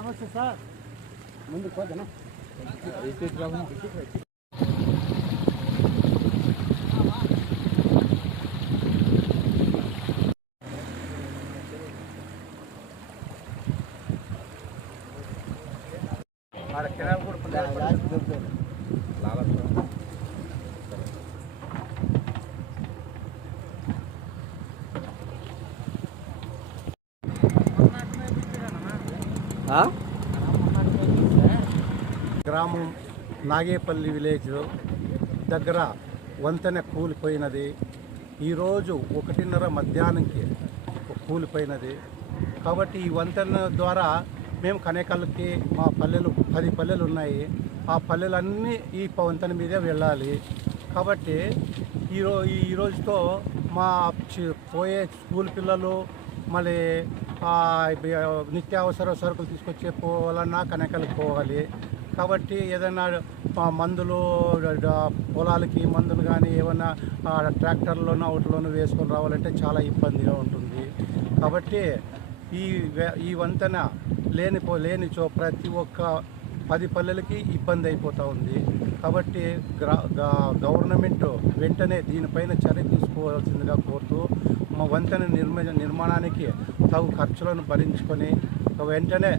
నమస్తే సార్, ముందుకు పోతాను. కిరాలు కూడా గ్రామం నాగేపల్లి విలేజ్ దగ్గర వంతెన కూలిపోయినది. ఈరోజు 1:30 మధ్యాహ్నంకి కూలిపోయినది. కాబట్టి ఈ వంతెన ద్వారా మేము కనేకల్కి మా పల్లెలు 10 పల్లెలు ఉన్నాయి. ఆ పల్లెలన్నీ ఈ వంతెన మీదే వెళ్ళాలి. కాబట్టి ఈ రోజుతో మా పోయే స్కూల్ పిల్లలు మళ్ళీ నిత్యావసర సరుకులు తీసుకొచ్చే పోవాలన్నా కనేకల్కి పోవాలి. కాబట్టి ఏదైనా మందులు పొలాలకి మందులు కానీ ఏమన్నా ట్రాక్టర్లోనూ వాటిలోనూ వేసుకొని రావాలంటే చాలా ఇబ్బందిగా ఉంటుంది. కాబట్టి ఈ వంతెన లేనిచో ప్రతి ఒక్క 10 పల్లెలకి ఇబ్బంది అయిపోతూ ఉంది. కాబట్టి గవర్నమెంట్ వెంటనే దీనిపైన చర్య తీసుకోవాల్సిందిగా కోరుతూ మా వంతెన నిర్మాణానికి తగు ఖర్చులను భరించుకొని వెంటనే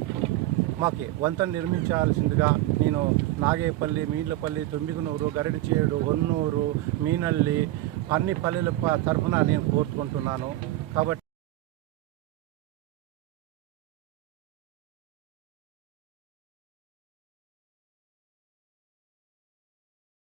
మాకు వంతెన నిర్మించాల్సిందిగా నేను నాగేపల్లి, మీళ్లపల్లి, తొంబిగనూరు, గరిడిచేడు, హొన్నూరు, మీనల్లి అన్ని పల్లెల తరఫున నేను కోరుకుంటున్నాను. కాబట్టి